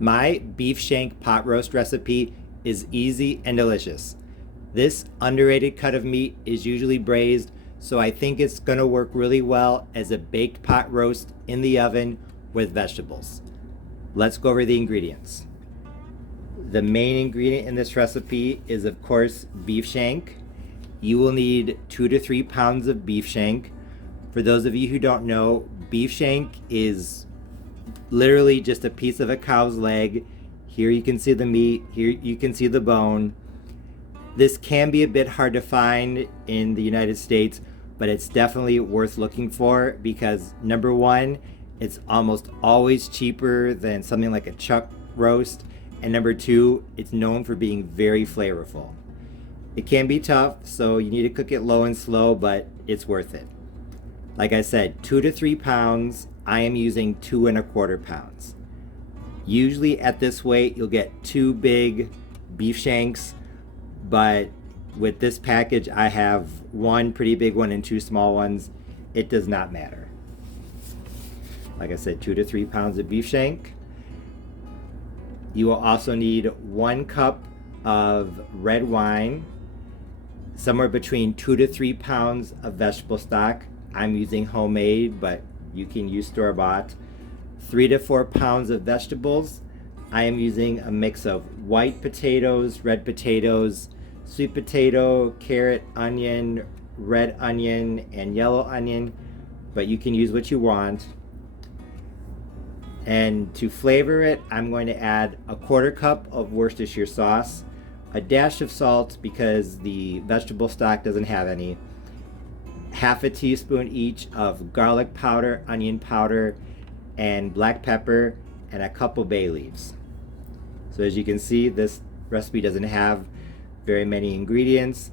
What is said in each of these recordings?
My beef shank pot roast recipe is easy and delicious. This underrated cut of meat is usually braised, so I think it's going to work really well as a baked pot roast in the oven with vegetables. Let's go over the ingredients. The main ingredient in this recipe is, of course, beef shank. You will need 2 to 3 pounds of beef shank. For those of you who don't know, beef shank is literally just a piece of a cow's leg. Here you can see the meat, here you can see the bone. This can be a bit hard to find in the United States, but it's definitely worth looking for because number one, it's almost always cheaper than something like a chuck roast, and number two, it's known for being very flavorful. It can be tough, so you need to cook it low and slow, but it's worth it. Like I said, 2 to 3 pounds. I am using 2 1/4 pounds. Usually at this weight, you'll get 2 big beef shanks, but with this package, I have 1 pretty big one and 2 small ones. It does not matter. Like I said, 2 to 3 pounds of beef shank. You will also need 1 cup of red wine, somewhere between 2 to 3 pounds of vegetable stock. I'm using homemade, but you can use store-bought. 3 to 4 pounds of vegetables. I am using a mix of white potatoes, red potatoes, sweet potato, carrot, onion, red onion, and yellow onion, but you can use what you want. And to flavor it, I'm going to add a 1/4 cup of Worcestershire sauce, a dash of salt because the vegetable stock doesn't have any, half a teaspoon each of garlic powder, onion powder, and black pepper, and a couple bay leaves. So as you can see, this recipe doesn't have very many ingredients.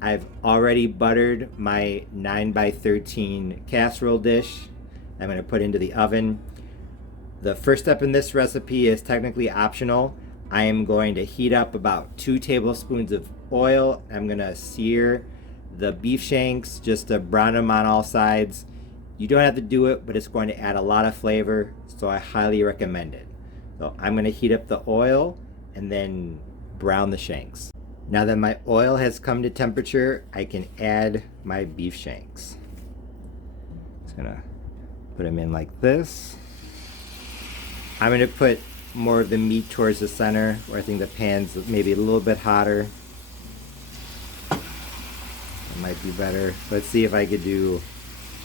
I've already buttered my 9 by 13 casserole dish I'm going to put into the oven. The first step in this recipe is technically optional. I am going to heat up about 2 tablespoons of oil. I'm going to sear the beef shanks just to brown them on all sides. You don't have to do it, but it's going to add a lot of flavor, so I highly recommend it. So I'm going to heat up the oil and then brown the shanks. Now that my oil has come to temperature, I can add my beef shanks. Just gonna put them in like this. I'm gonna put more of the meat towards the center where I think the pan's maybe a little bit hotter. It might be better. Let's see if I could do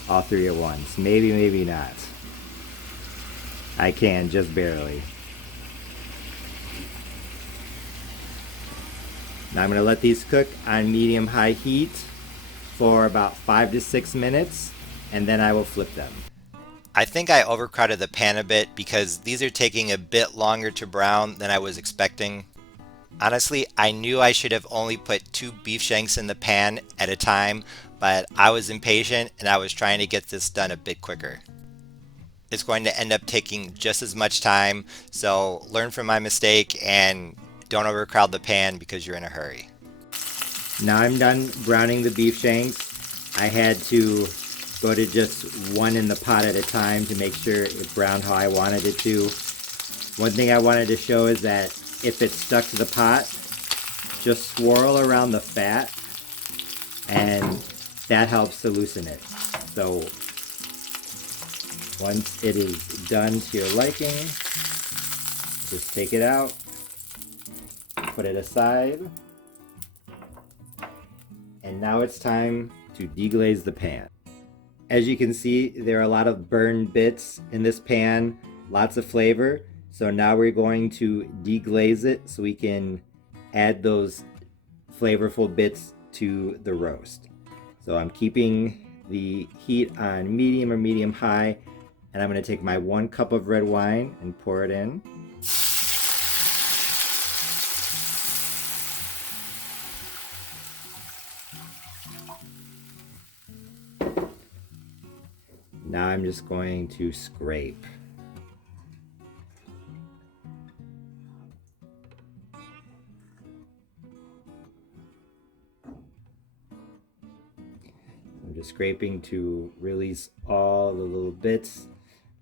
all three at once. Maybe, maybe not. I can, just barely. Now I'm going to let these cook on medium-high heat for about 5 to 6 minutes, and then I will flip them. I think I overcrowded the pan a bit because these are taking a bit longer to brown than I was expecting. Honestly, I knew I should have only put 2 beef shanks in the pan at a time, but I was impatient and I was trying to get this done a bit quicker. It's going to end up taking just as much time, so learn from my mistake and don't overcrowd the pan because you're in a hurry. Now I'm done browning the beef shanks. I had to go to just one in the pot at a time to make sure it browned how I wanted it to. One thing I wanted to show is that if it's stuck to the pot, just swirl around the fat and that helps to loosen it. So once it is done to your liking, just take it out, put it aside, and now it's time to deglaze the pan. As you can see, there are a lot of burned bits in this pan, lots of flavor. So now we're going to deglaze it so we can add those flavorful bits to the roast. So I'm keeping the heat on medium or medium high, and I'm going to take my 1 cup of red wine and pour it in. Now I'm just going to scrape. I'm just scraping to release all the little bits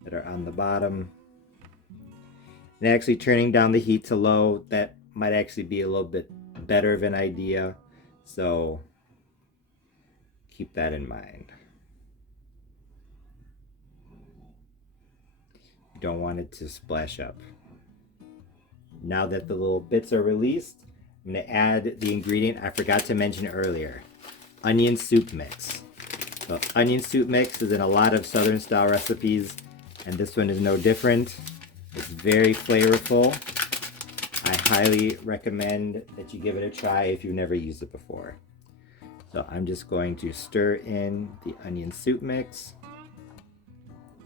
that are on the bottom. And actually turning down the heat to low, that might actually be a little bit better of an idea. So keep that in mind. You don't want it to splash up. Now that the little bits are released, I'm going to add the ingredient I forgot to mention earlier, onion soup mix. So onion soup mix is in a lot of southern style recipes, and this one is no different. It's very flavorful. I highly recommend that you give it a try if you've never used it before. So I'm just going to stir in the onion soup mix.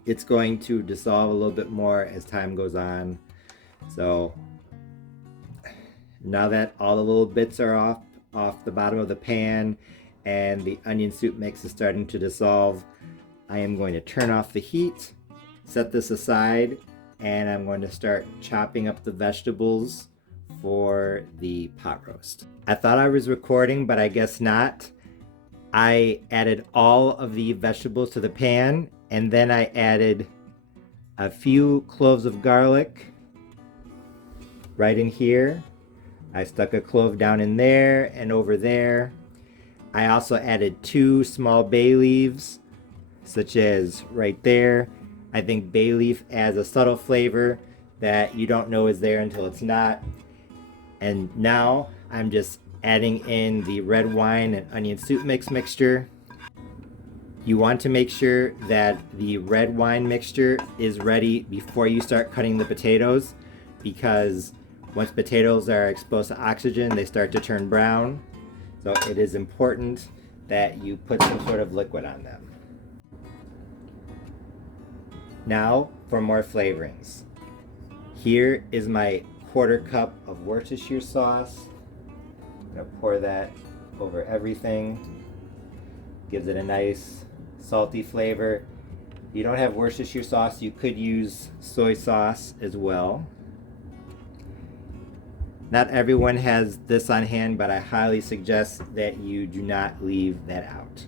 It's going to dissolve a little bit more as time goes on. So now that all the little bits are off the bottom of the pan and the onion soup mix is starting to dissolve, I am going to turn off the heat, set this aside, and I'm going to start chopping up the vegetables for the pot roast. I thought I was recording, but I guess not. I added all of the vegetables to the pan, and then I added a few cloves of garlic right in here. I stuck a clove down in there and over there. I also added 2 small bay leaves, such as right there. I think bay leaf adds a subtle flavor that you don't know is there until it's not. And now I'm just adding in the red wine and onion soup mixture. You want to make sure that the red wine mixture is ready before you start cutting the potatoes, because once potatoes are exposed to oxygen, they start to turn brown. So it is important that you put some sort of liquid on them. Now for more flavorings. Here is my 1/4 cup of Worcestershire sauce. I'm gonna pour that over everything. Gives it a nice salty flavor. If you don't have Worcestershire sauce, you could use soy sauce as well. Not everyone has this on hand, but I highly suggest that you do not leave that out.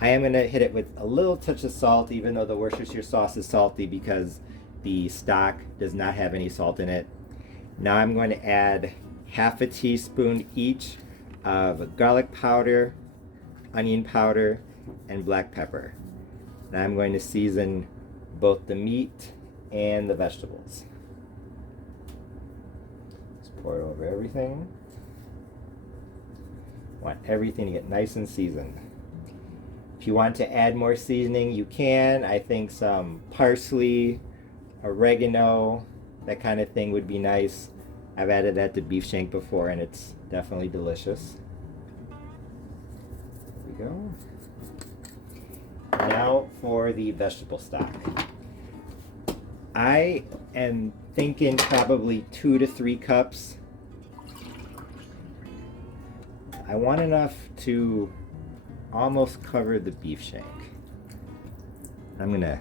I am going to hit it with a little touch of salt, even though the Worcestershire sauce is salty because the stock does not have any salt in it. Now I'm going to add 1/2 teaspoon each of garlic powder, onion powder, and black pepper. Now I'm going to season both the meat and the vegetables. Just pour it over everything. Want everything to get nice and seasoned. If you want to add more seasoning, you can. I think some parsley, oregano, that kind of thing would be nice. I've added that to beef shank before, and it's definitely delicious. There we go. Now for the vegetable stock. I am thinking probably 2 to 3 cups. I want enough to almost cover the beef shank. I'm gonna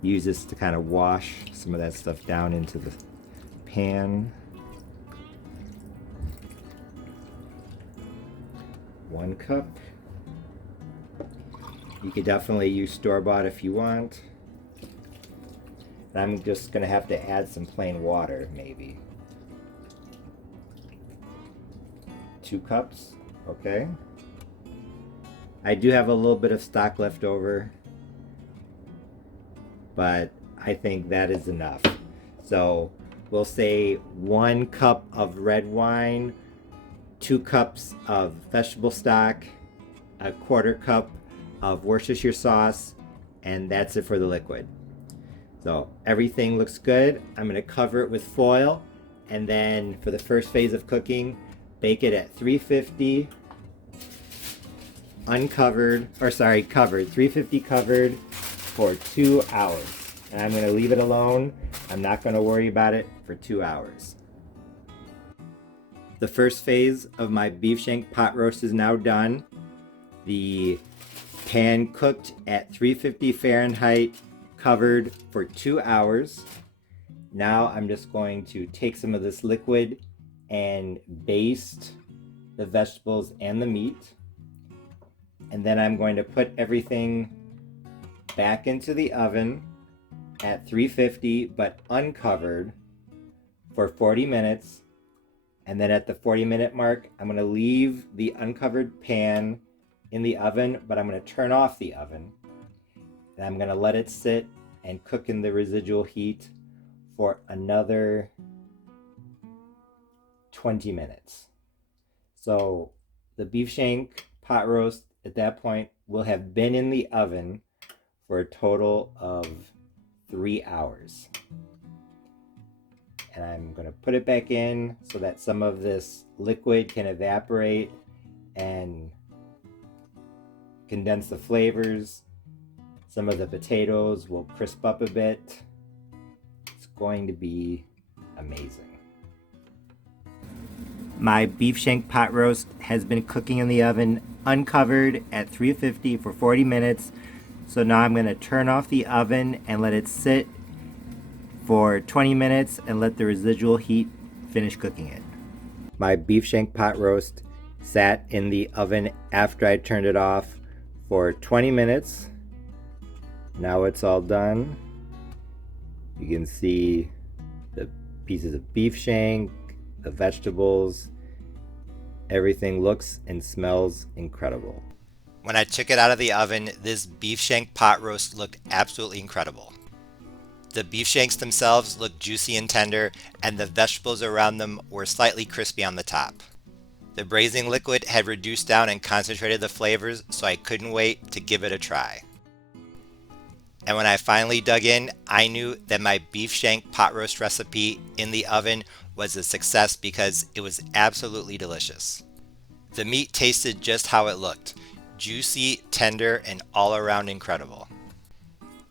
use this to kind of wash some of that stuff down into the pan. 1 cup. You could definitely use store-bought if you want. I'm just gonna have to add some plain water, maybe. 2 cups, okay. I do have a little bit of stock left over, but I think that is enough. So we'll say 1 cup of red wine, 2 cups of vegetable stock, 1/4 cup of Worcestershire sauce, and that's it for the liquid. So everything looks good. I'm going to cover it with foil, and then for the first phase of cooking, bake it at 350 covered 350 covered for 2 hours. And I'm going to leave it alone. I'm not going to worry about it for 2 hours. The first phase of my beef shank pot roast is now done. The pan cooked at 350 Fahrenheit, covered for 2 hours. Now I'm just going to take some of this liquid and baste the vegetables and the meat. And then I'm going to put everything back into the oven at 350 but uncovered for 40 minutes. And then at the 40-minute mark, I'm going to leave the uncovered pan in the oven, but I'm going to turn off the oven. And I'm going to let it sit and cook in the residual heat for another 20 minutes. So the beef shank pot roast at that point will have been in the oven for a total of 3 hours. And I'm going to put it back in so that some of this liquid can evaporate and condense the flavors. Some of the potatoes will crisp up a bit. It's going to be amazing. My beef shank pot roast has been cooking in the oven uncovered at 350 for 40 minutes. So now I'm going to turn off the oven and let it sit for 20 minutes and let the residual heat finish cooking it. My beef shank pot roast sat in the oven after I turned it off for 20 minutes. Now it's all done. You can see the pieces of beef shank, the vegetables. Everything looks and smells incredible. When I took it out of the oven, this beef shank pot roast looked absolutely incredible. The beef shanks themselves looked juicy and tender, and the vegetables around them were slightly crispy on the top. The braising liquid had reduced down and concentrated the flavors, so I couldn't wait to give it a try. And when I finally dug in, I knew that my beef shank pot roast recipe in the oven was a success because it was absolutely delicious. The meat tasted just how it looked, juicy, tender, and all around incredible.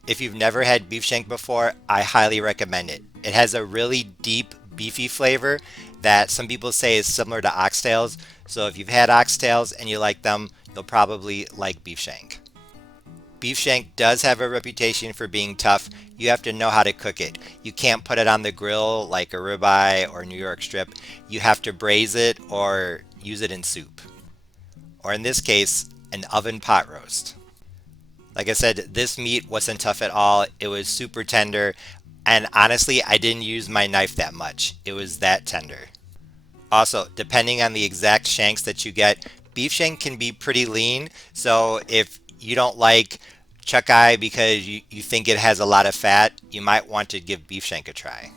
If you've never had beef shank before, I highly recommend it. It has a really deep, beefy flavor that some people say is similar to oxtails. So if you've had oxtails and you like them, you'll probably like beef shank. Beef shank does have a reputation for being tough. You have to know how to cook it. You can't put it on the grill like a ribeye or New York strip. You have to braise it or use it in soup. Or in this case, an oven pot roast. Like I said, this meat wasn't tough at all. It was super tender. And honestly, I didn't use my knife that much. It was that tender. Also, depending on the exact shanks that you get, beef shank can be pretty lean. So if you don't like chuck eye because you think it has a lot of fat, you might want to give beef shank a try.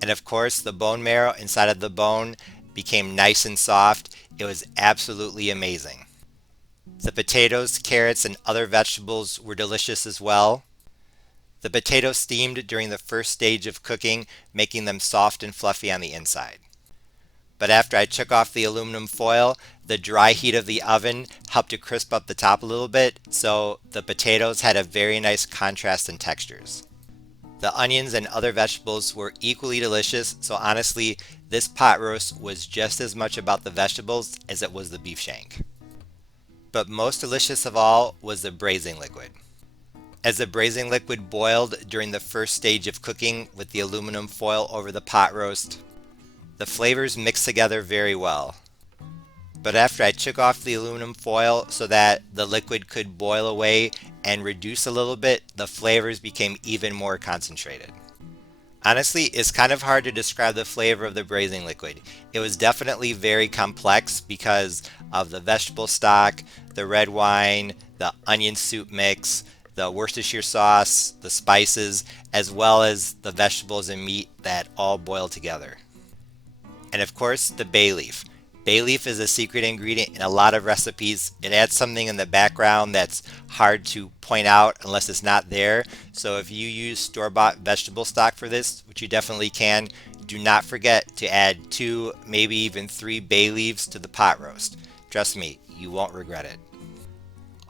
And of course, the bone marrow inside of the bone became nice and soft. It was absolutely amazing. The potatoes, carrots, and other vegetables were delicious as well. The potatoes steamed during the first stage of cooking, making them soft and fluffy on the inside. But after I took off the aluminum foil, the dry heat of the oven helped to crisp up the top a little bit, so the potatoes had a very nice contrast in textures. The onions and other vegetables were equally delicious, so honestly, this pot roast was just as much about the vegetables as it was the beef shank. But most delicious of all was the braising liquid. As the braising liquid boiled during the first stage of cooking with the aluminum foil over the pot roast, the flavors mixed together very well. But after I took off the aluminum foil so that the liquid could boil away and reduce a little bit, the flavors became even more concentrated. Honestly, it's kind of hard to describe the flavor of the braising liquid. It was definitely very complex because of the vegetable stock, the red wine, the onion soup mix, the Worcestershire sauce, the spices, as well as the vegetables and meat that all boil together. And of course, the bay leaf. Bay leaf is a secret ingredient in a lot of recipes. It adds something in the background that's hard to point out unless it's not there. So if you use store-bought vegetable stock for this, which you definitely can, do not forget to add 2, maybe even 3 bay leaves to the pot roast. Trust me, you won't regret it.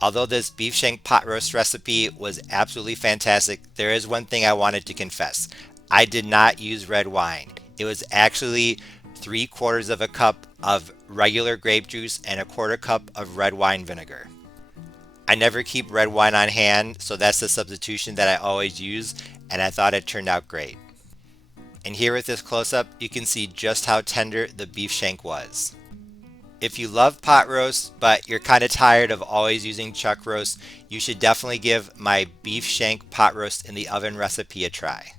Although this beef shank pot roast recipe was absolutely fantastic, there is one thing I wanted to confess. I did not use red wine. It was actually 3/4 of a cup of regular grape juice and 1/4 cup of red wine vinegar. I never keep red wine on hand, so that's the substitution that I always use, and I thought it turned out great. And here with this close-up, you can see just how tender the beef shank was. If you love pot roast, but you're kind of tired of always using chuck roast, you should definitely give my beef shank pot roast in the oven recipe a try.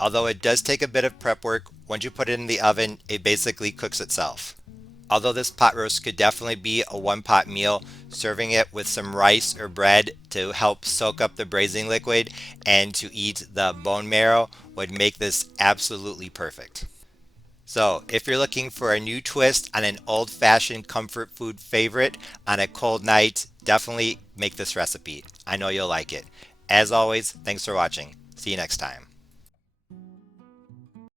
Although it does take a bit of prep work, once you put it in the oven, it basically cooks itself. Although this pot roast could definitely be a one pot meal, serving it with some rice or bread to help soak up the braising liquid and to eat the bone marrow would make this absolutely perfect. So, if you're looking for a new twist on an old fashioned comfort food favorite on a cold night, definitely make this recipe. I know you'll like it. As always, thanks for watching. See you next time.